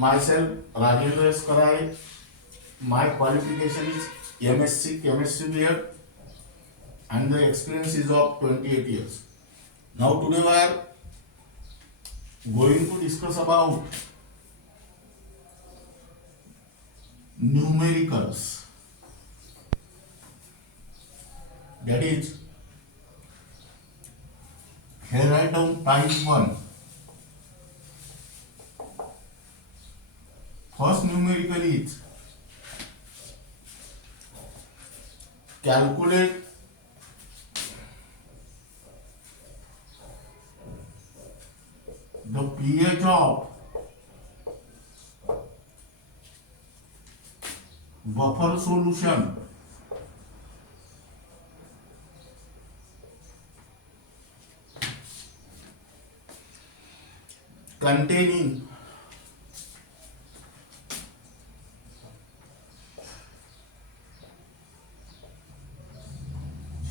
myself Rajendra S. Karai. My qualification is MSc Chemistry B.Ed and the experience is of 28 years. Now today we are going to discuss about numericals. That is, here I down type 1. First numerical is calculate the pH of buffer solution containing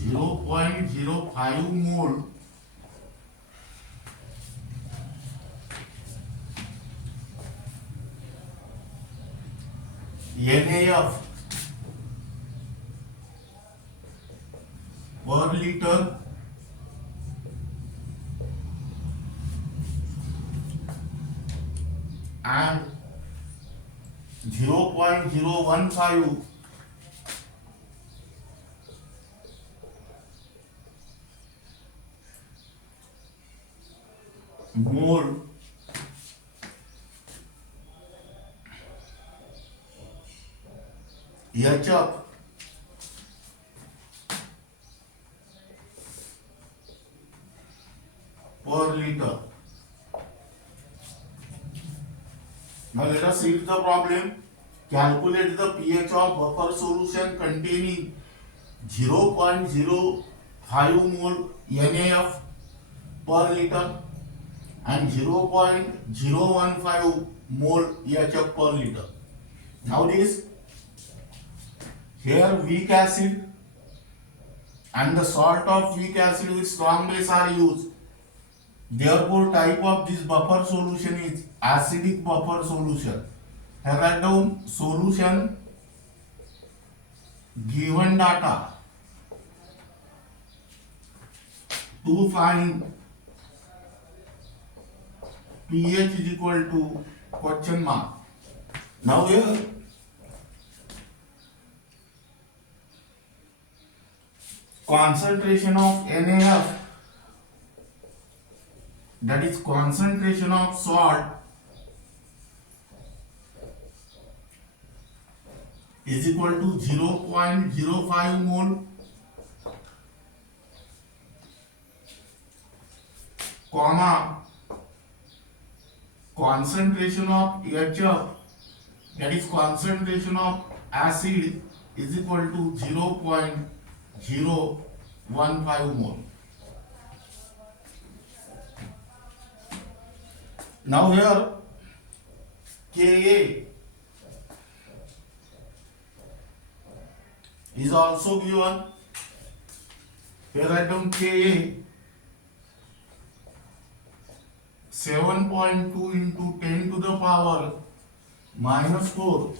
0.05 mole NaF per liter and 0.015 mole HF per liter. Now let us see the problem. Calculate the pH of buffer solution containing 0.05 mole NaF per liter and 0.015 mole HF per liter. Now this, here weak acid and the salt of weak acid with strong base are used. Therefore, type of this buffer solution is acidic buffer solution. Here write down solution, given data to find pH is equal to question mark. Now here concentration of NaF, that is concentration of salt, is equal to 0.05 mole comma concentration of HF, that is concentration of acid, is equal to 0.015 mole. Now here Ka is also given. Here write down Ka 7.2 into 10 to the power minus 4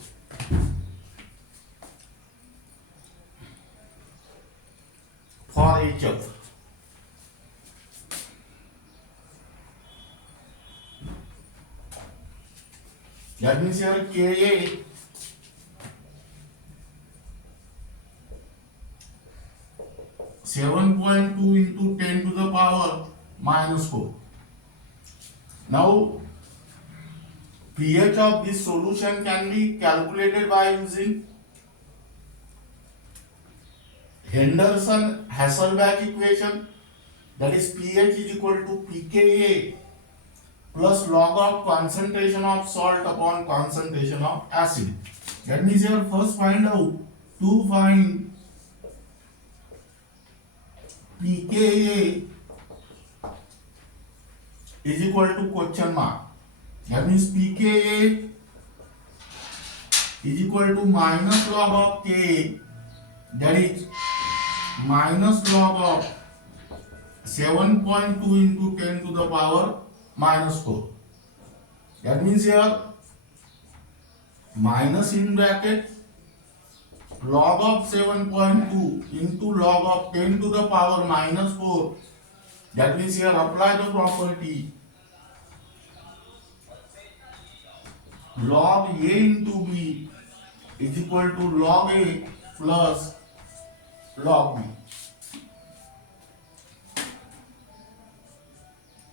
for HF. That means here Ka 7.2 into 10 to the power minus 4. Now pH of this solution can be calculated by using Henderson-Hasselbalch equation, that is pH is equal to pKa plus log of concentration of salt upon concentration of acid. That means here first find out, to find pKa is equal to question mark. That means pKa is equal to minus log of Ka, that is minus log of 7.2 into 10 to the power minus 4. That means here minus in bracket log of 7.2 into log of 10 to the power minus 4. That means here apply the property log A into B is equal to log A plus log B.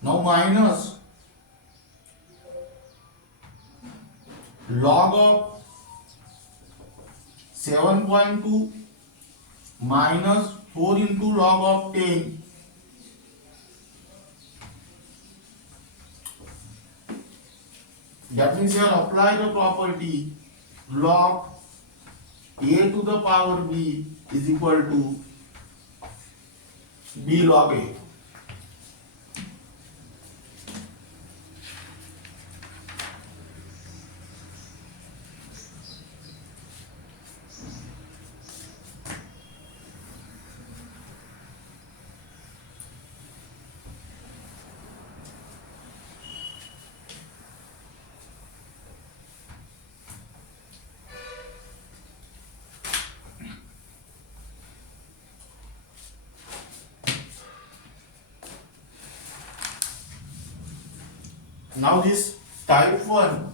Now minus log of 7.2 minus 4 into log of 10. That means here apply the property log A to the power B is equal to B log A. Now this type 1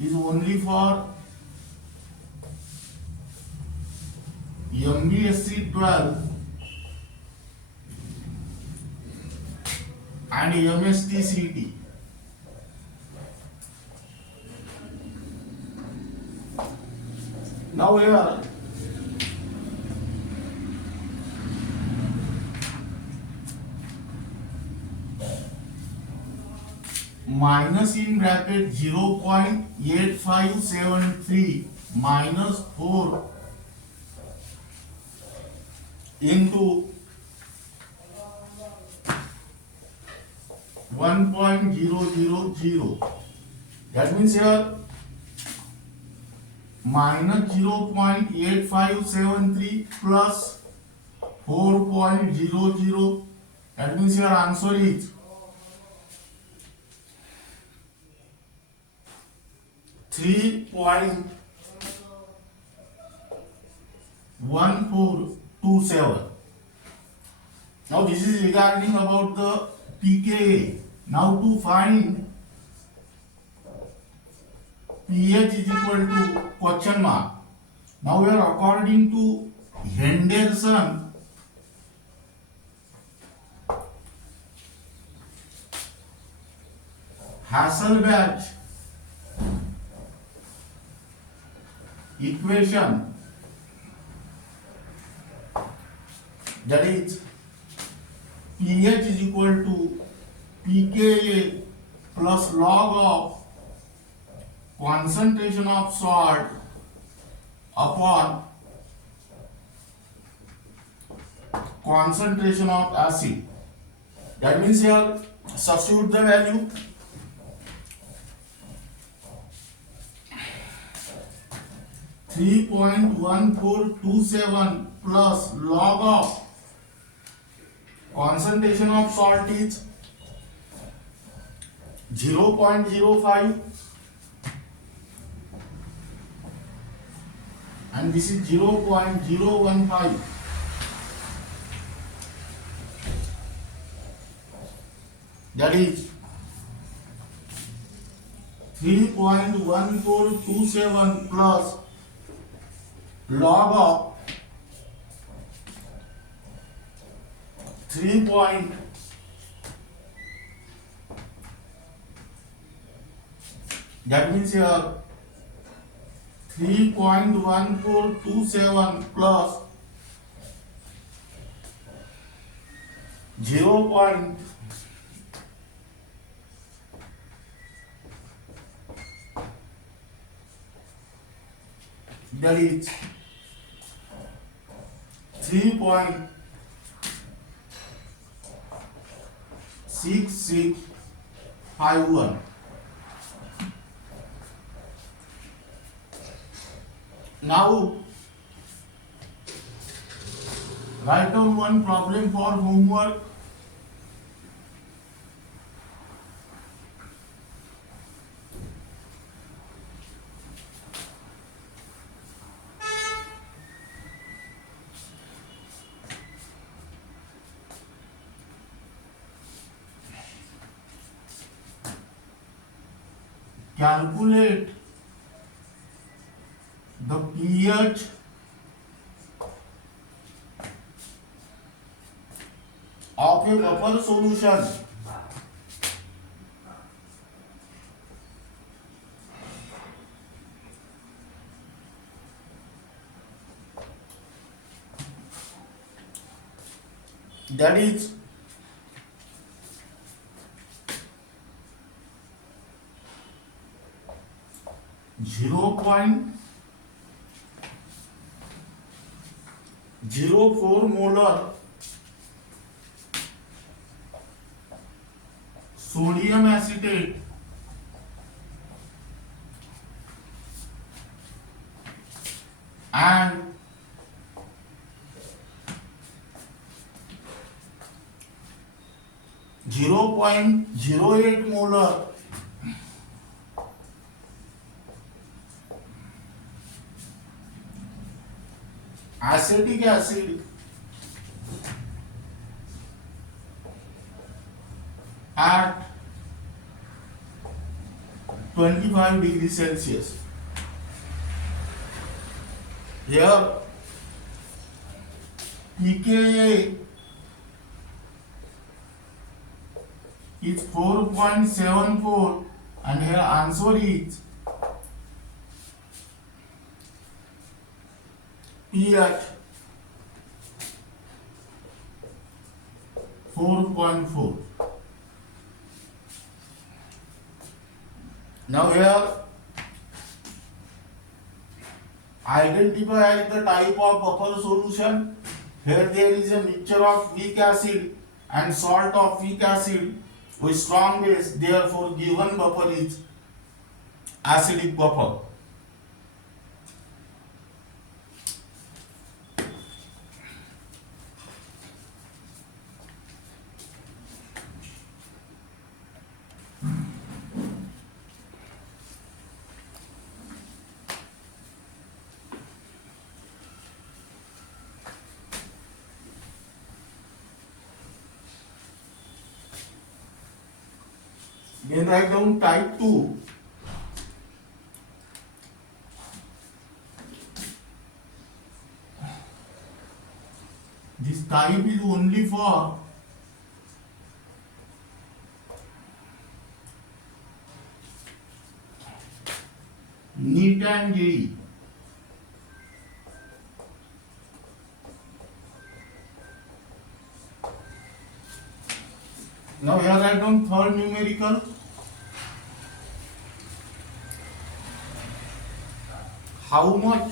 is only for MBSE 12 and MST-CET. Now here minus in bracket 0.8573 minus 4 into 1.000. That means here minus 0.8573 plus 4.00. That means your answer is 3.1427. Now this is regarding about the pKa. Now to find pH is equal to question mark. Now we are according to Henderson Hasselbalch equation, that is pH is equal to pKa plus log of concentration of salt upon concentration of acid. That means here substitute the value. (3.1427) plus log of concentration of salt is 0.05 and this is 0.015. That is 3.1427 plus log of 3. That means here 3.1427 plus 0. That is 3.6651. Now write down one problem for homework. calculate the pH of a buffer solution that is 0.04 molar sodium acetate and 0.08 molar acetic acid at 25 degrees Celsius. Here pKa is 4.74 and here answer is pH 4.4. Now here identify the type of buffer solution. Here there is a mixture of weak acid and salt of weak acid with strong base, therefore given buffer is acidic buffer. Then write down type 2. This type is only for NEET and JEE. Now here write down third numerical. How much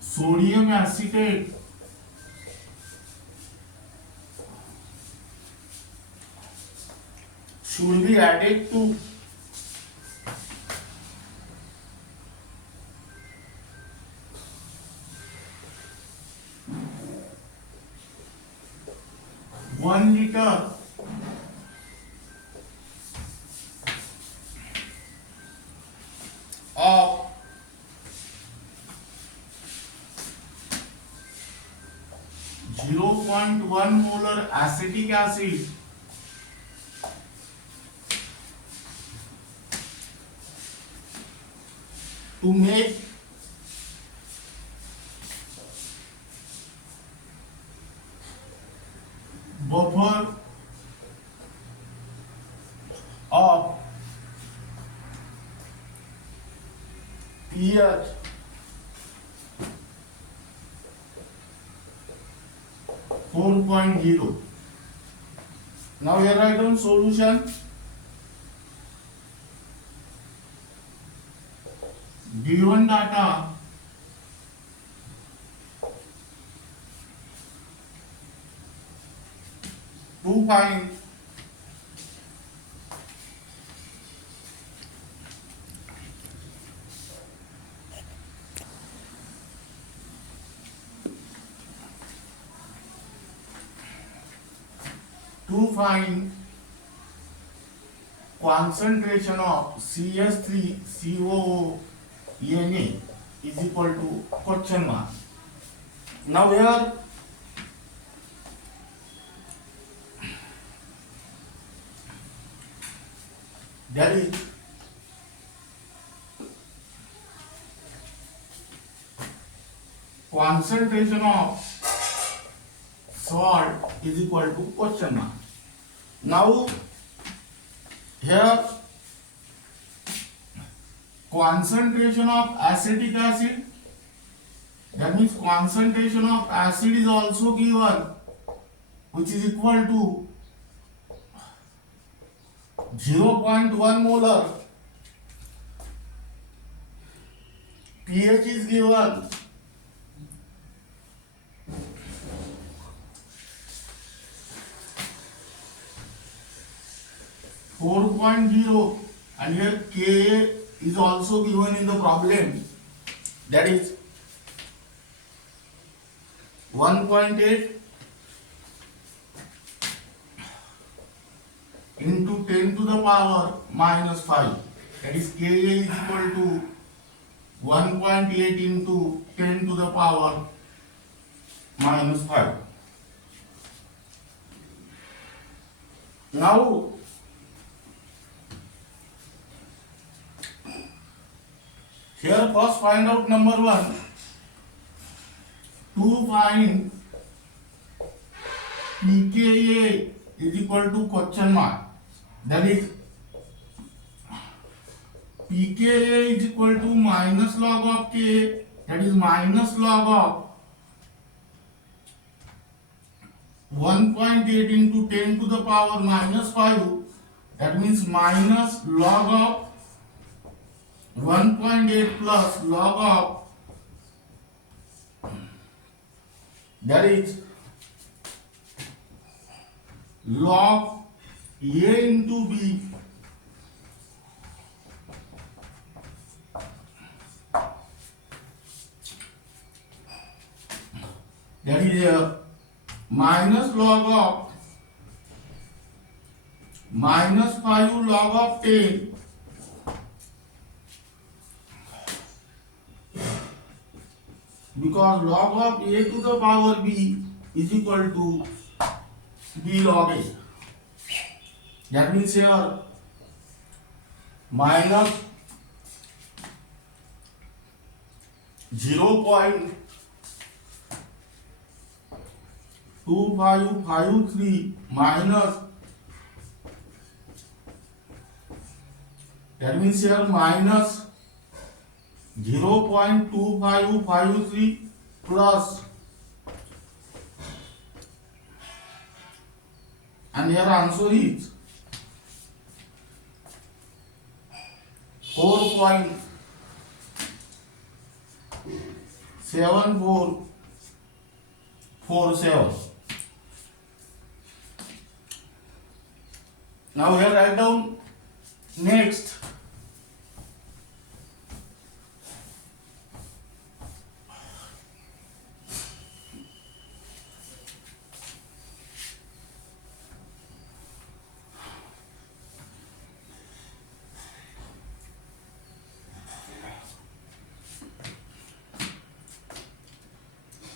sodium acetate should be added to 1 liter of 0.1 molar acetic acid to make buffer of pH 4.0. Now here write down solution. Given data to find concentration of CS3COO Na is equal to question mark. Now here That is concentration of salt is equal to question mark. Now here concentration of acetic acid, that means concentration of acid is also given, which is equal to 0.1 molar. pH is given 4.0, and here Ka is also given in the problem, that is 1.8 into 10 to the power minus 5, that is Ka is equal to 1.8 into 10 to the power minus 5. Now here first find out number 1. To find pKa is equal to question mark, that is pKa is equal to minus log of Ka, that is minus log of 1.8 into 10 to the power minus 5, that means minus log of 1.8 plus log of, that is log A into B, that is minus log of minus 5 log of 10 because log of A to the power B is equal to B log A. That means here minus 0.2553 minus, that means here minus 0.2553 plus, and here answer is 4.7447. Now here write down next.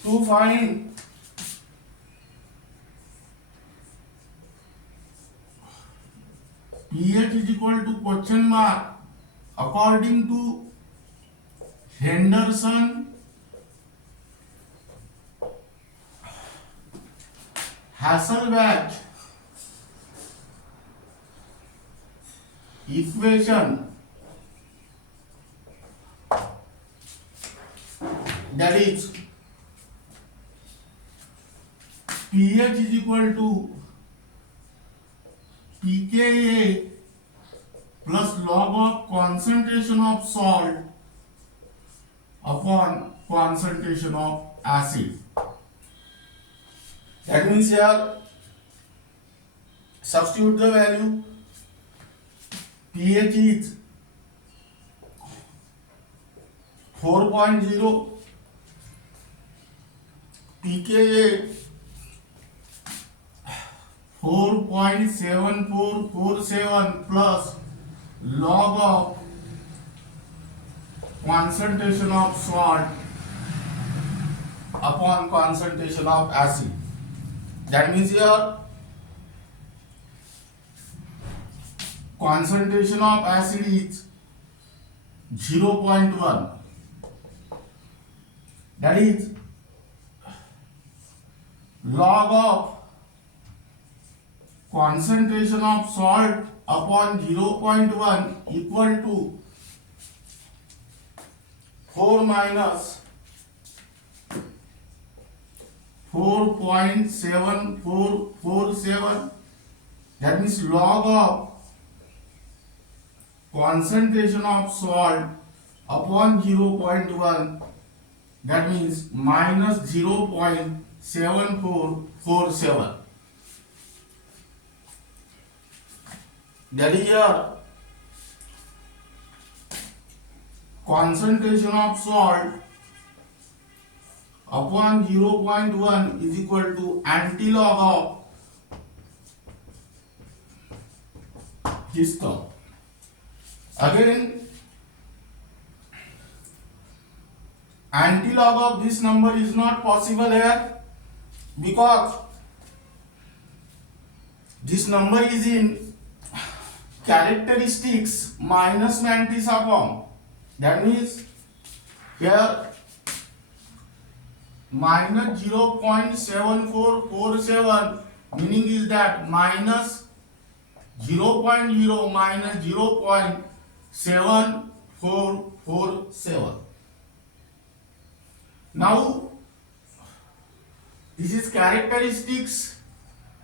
To find pH is equal to question mark according to Henderson Hasselbalch equation, that is pH is equal to pKa plus log of concentration of salt upon concentration of acid. That means here substitute the value. pH is 4.0, pKa 4.7447 plus log of concentration of salt upon concentration of acid. That means here concentration of acid is 0.1. That is log of concentration of salt upon 0.1 equal to 4 minus 4.7447. That means log of concentration of salt upon 0.1, that means minus 0.7447. That is here concentration of salt upon 0.1 is equal to antilog of this term. Again, antilog of this number is not possible here because this number is in characteristics minus mantissa form. That means here minus 0.7447 meaning is that minus 0.0 minus 0.7447. Now this is characteristics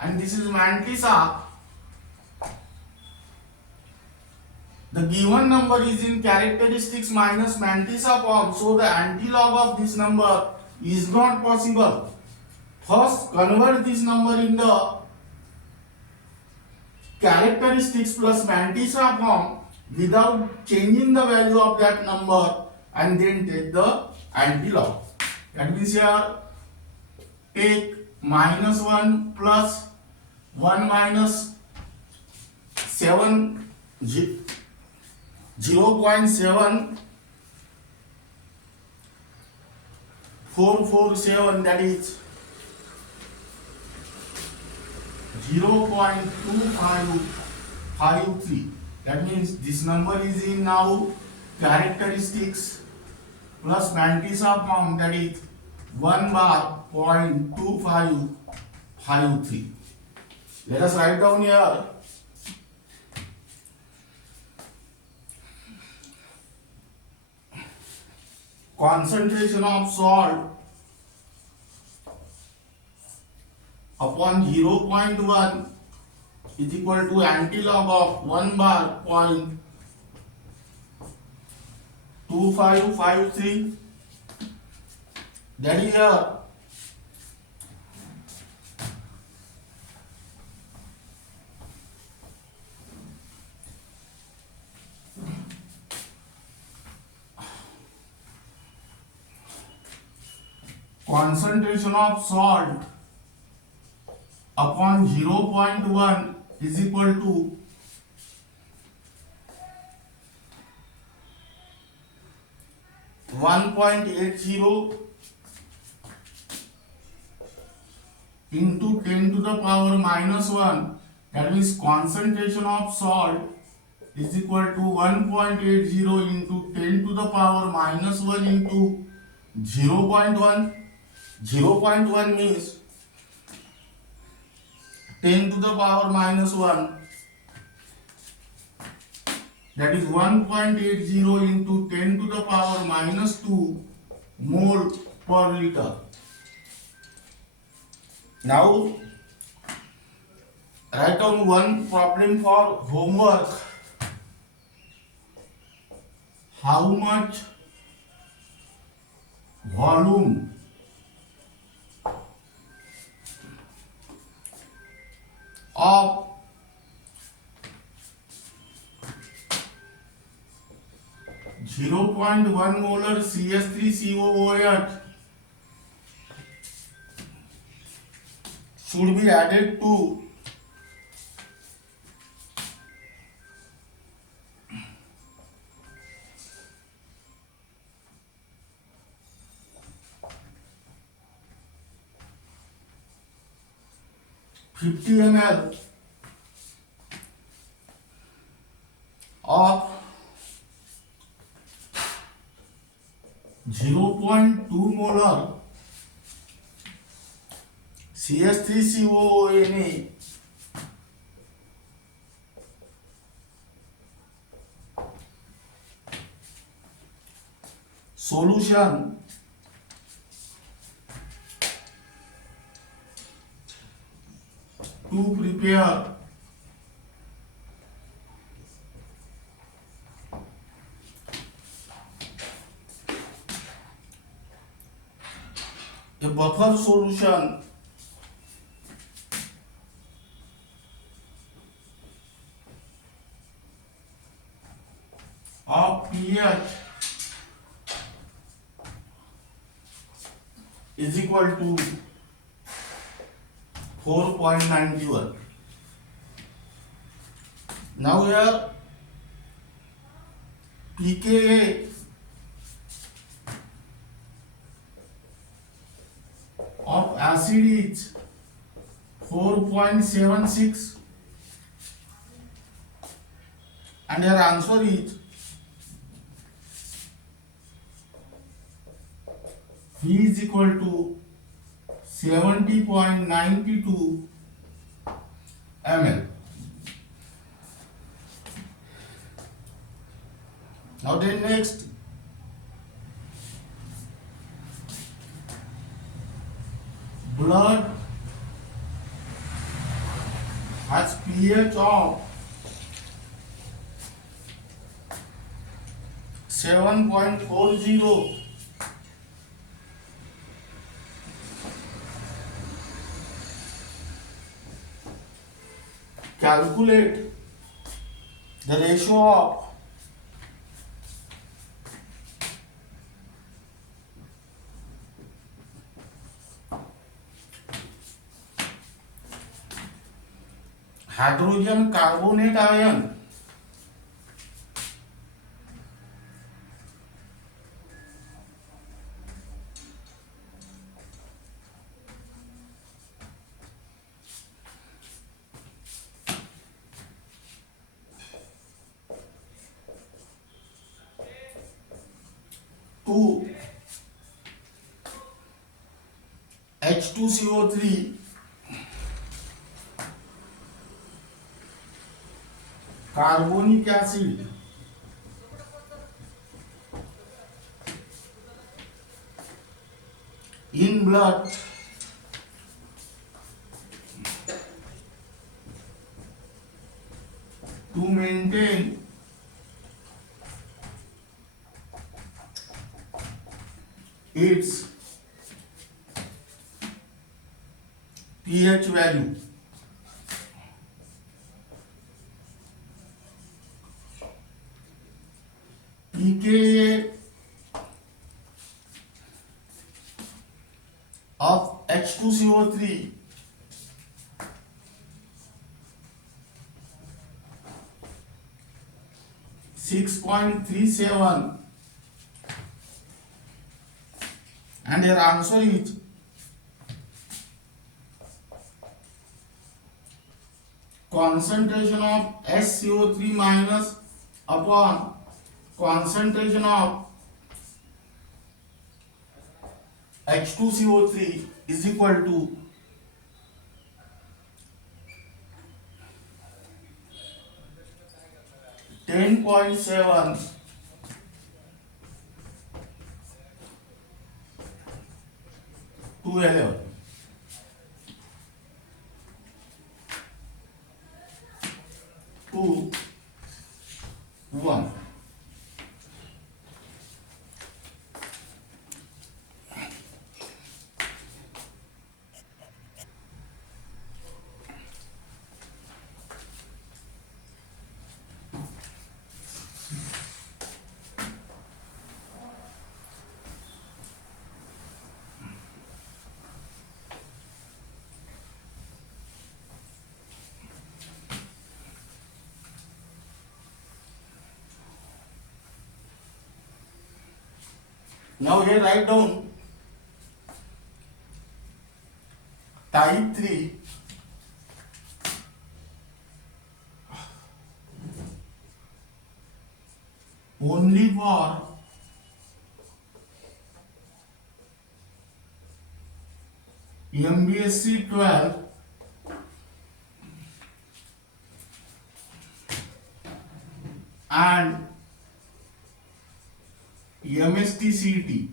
and this is mantissa. The given number is in characteristics minus mantissa form, so the antilog of this number is not possible. First, convert this number in the characteristics plus mantissa form without changing the value of that number and then take the antilog. That means here take minus 1 plus 1 minus 0.7447, that is 0.2553. That means this number is in now characteristics plus mantissa form, that is 1 bar 0.2553. Let us write down here. Concentration of salt upon 0.1 is equal to antilog of 1 bar 0.2553. That is here concentration of salt upon 0.1 is equal to 1.80 into 10 to the power minus 1. That means concentration of salt is equal to 1.80 into 10 to the power minus 1 into 0.1. 0.1 means 10 to the power minus 1. That is 1.80 into 10 to the power minus 2 mole per liter. Now write down one problem for homework. How much volume of 0.1 molar CS3COOH should be added to (50 ml) 0.2 molar CH3COONA solution to prepare a buffer solution of pH is equal to 4.91. Now here pKa of acid is 4.76 and your answer is V is equal to 70.92 ml. Now then next, blood has pH of 7.40. Calculate the ratio of hydrogen carbonate ion to H2CO3 carbonic acid in blood to maintain its pH value. pKa of H2CO3 6.37 and your answer is concentration of SCO3 minus upon concentration of H2CO3 is equal to 10.7 to 11. 2, 1. Now here write down type 3 only for MBSE 12 and MHT-CET.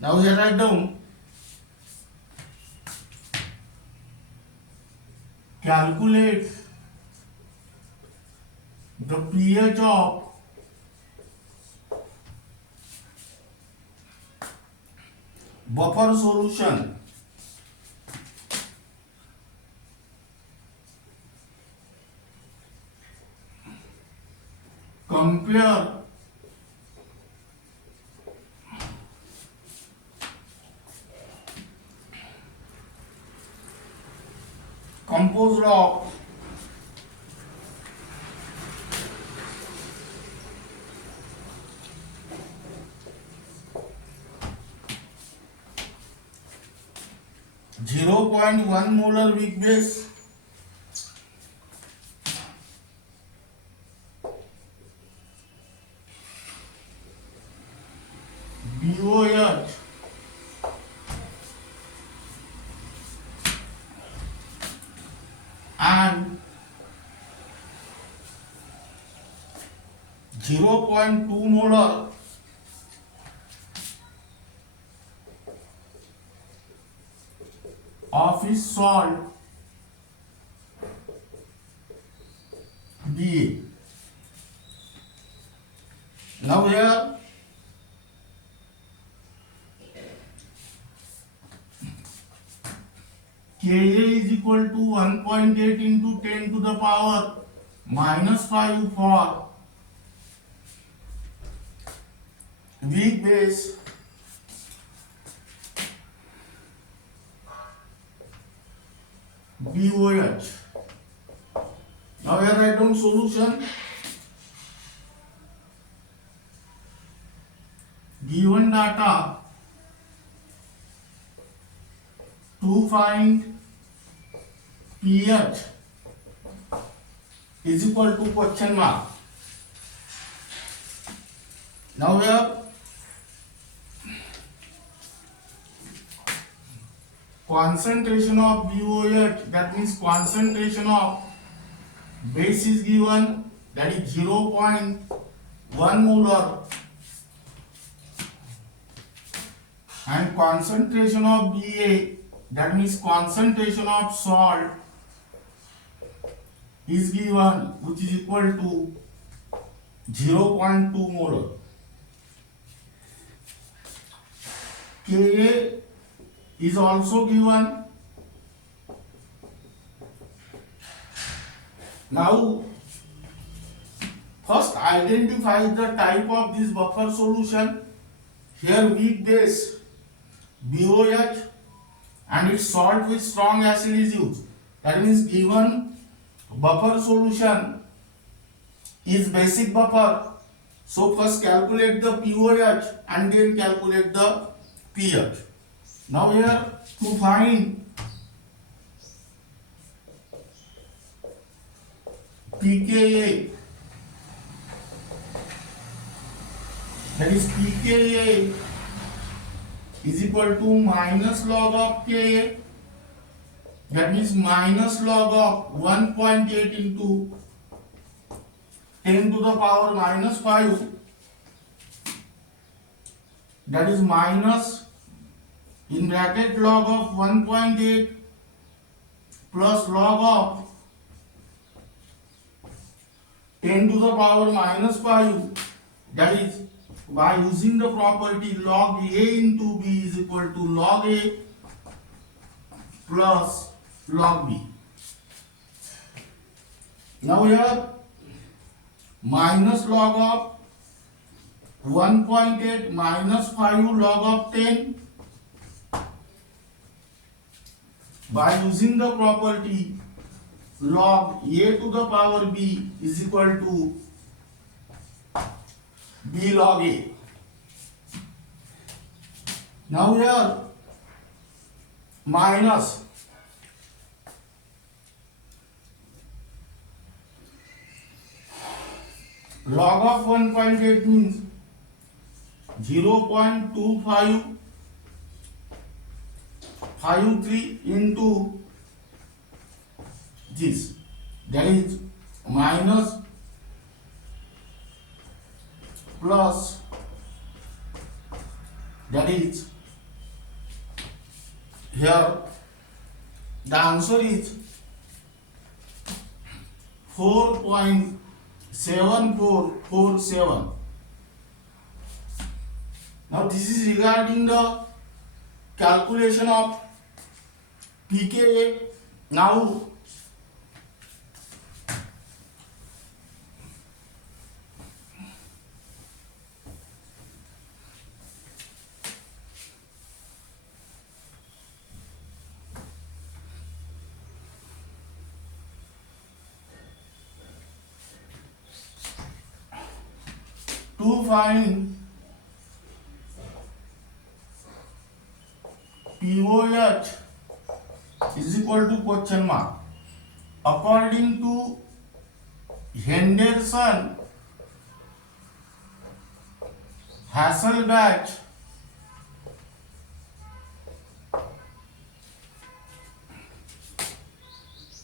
Now here write down calculate the pH of buffer solution compare composed of 0.1 molar weak base, BOH and 0.2 molar of his salt BA. Now here Ka is equal to 1.8 into 10 to the power minus 5 for weak base BOH. Now here write down solution. Given data to find pH is equal to question mark. Now here concentration of BOH, that means concentration of base is given, that is 0.1 molar, and concentration of BA, that means concentration of salt is given, which is equal to 0.2 molar. Ka is also given. Now first identify the type of this buffer solution. Here weak base BOH and its salt with strong acid is used. That means given buffer solution is basic buffer. So first calculate the POH and then calculate the pH. Now here to find pKa, that is pKa is equal to minus log of Ka, that means minus log of 1.8 into 10 to the power minus 5, that is minus in bracket log of 1.8 plus log of 10 to the power minus 5, that is by using the property log A into B is equal to log A plus log B. Now here minus log of 1.8 minus 5 log of 10, by using the property log A to the power B is equal to B log A. Now here minus log of 1.8 means 0.2553 into this, that is minus plus, that is here the answer is 4.7447. Now this is regarding the calculation of pKa. Now to find pOH is equal to question mark, according to Henderson, Hasselbalch,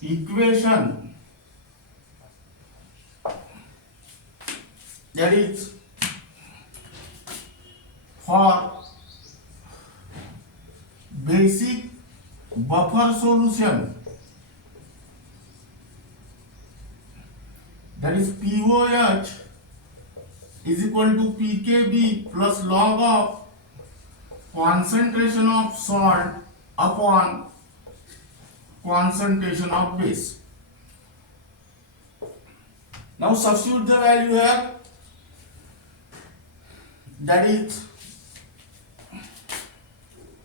equation, that is for basic buffer solution, that is pOH is equal to pKb plus log of concentration of salt upon concentration of base. Now substitute the value here, that is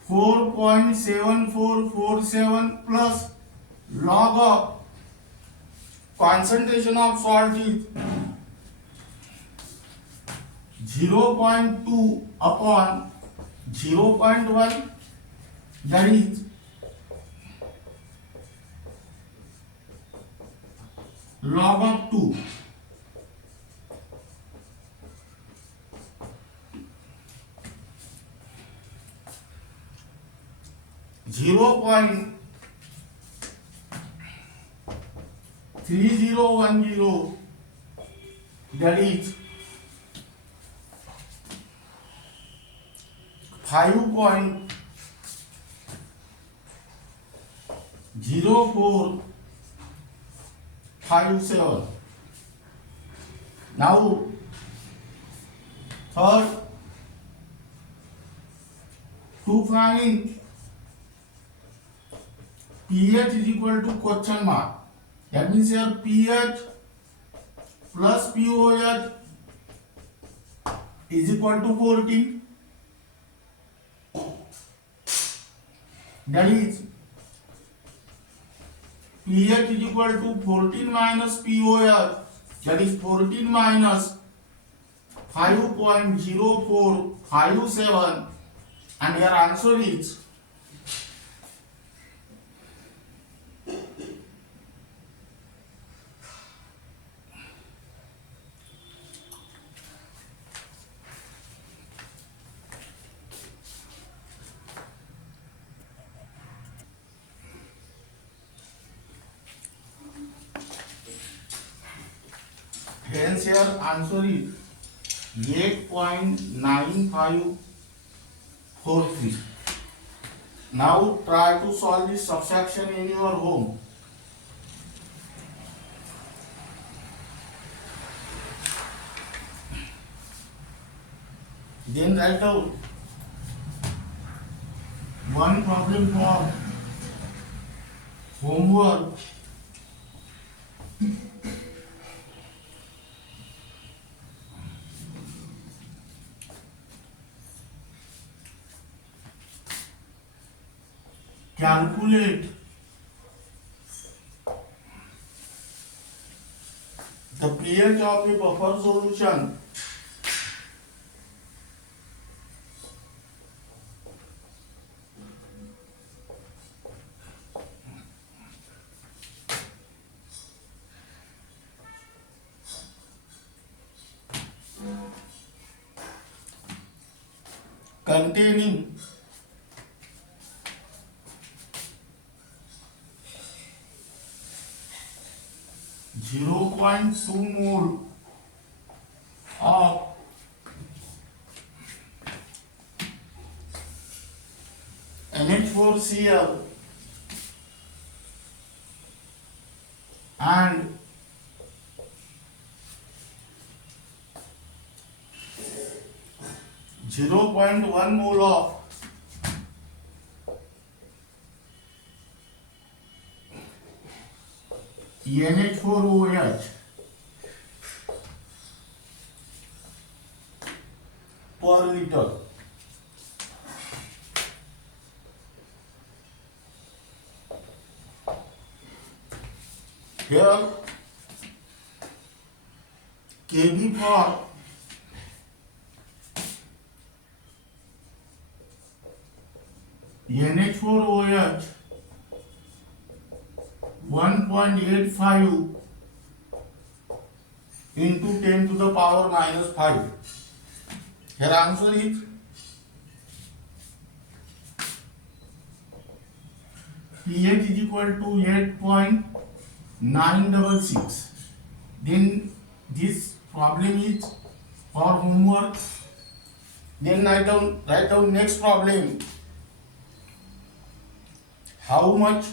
4.7447 plus log of concentration of salt is 0.2 upon 0.1, that is log of 2. Zero point 3010, that is 5.0457. Now third, to find pH is equal to question mark, that means here pH plus pOH is equal to 14, that is pH is equal to 14 minus pOH, that is 14 minus 5.0457, and your answer is hence your answer is 8.9543. Now try to solve this subtraction in your home. Then write out one problem for homework. Calculate the pH of a buffer solution containing 0.2 mole of NH4Cl and 0.1 mole of NH4OH per liter. Here Kb for NH4OH 1.85 into 10 to the power minus 5. Here answer is pH is equal to 8.966. Then this problem is for homework. Then write down next problem. How much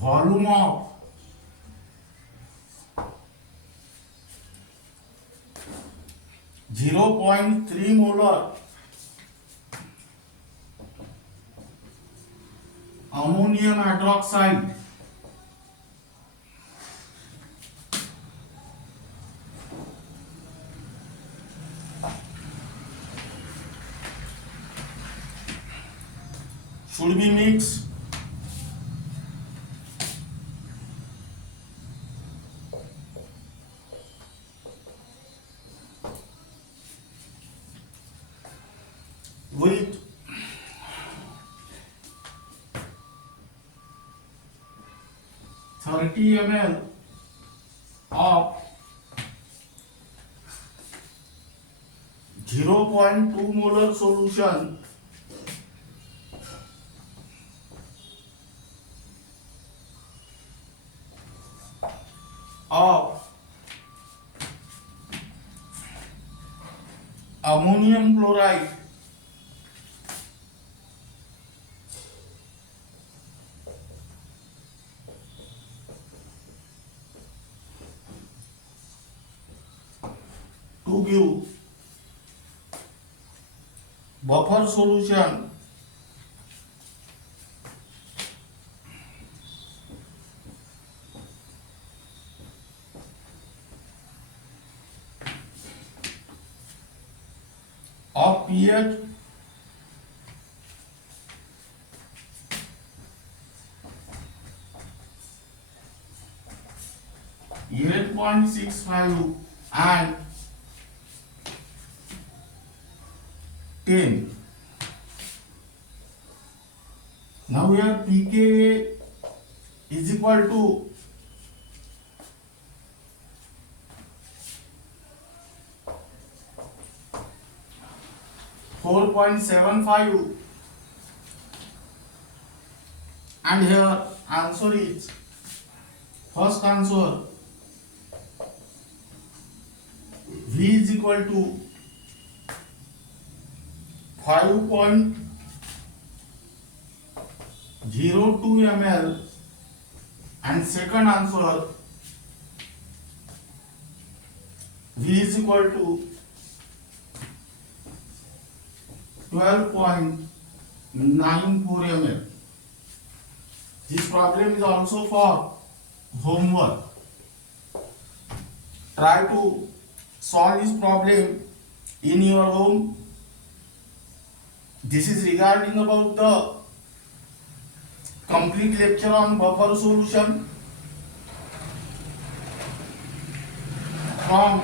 volume of zero point 3 molar ammonium hydroxide should be mixed with 30 ml of 0.2 molar solution of ammonium chloride to give buffer solution of pH 8.65 and 10. Now here pKa is equal to 4.75 and here answer is first answer V is equal to 5.02 ml and second answer V is equal to 12.94 ml. This problem is also for homework. Try to solve this problem in your home. This is regarding about the complete lecture on buffer solution from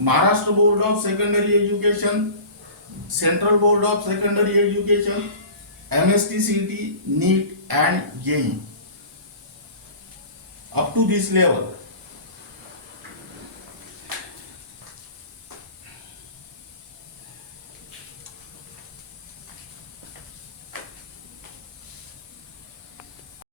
Maharashtra Board of Secondary Education, Central Board of Secondary Education, MST CET, NEET, and JEE. Up to this level,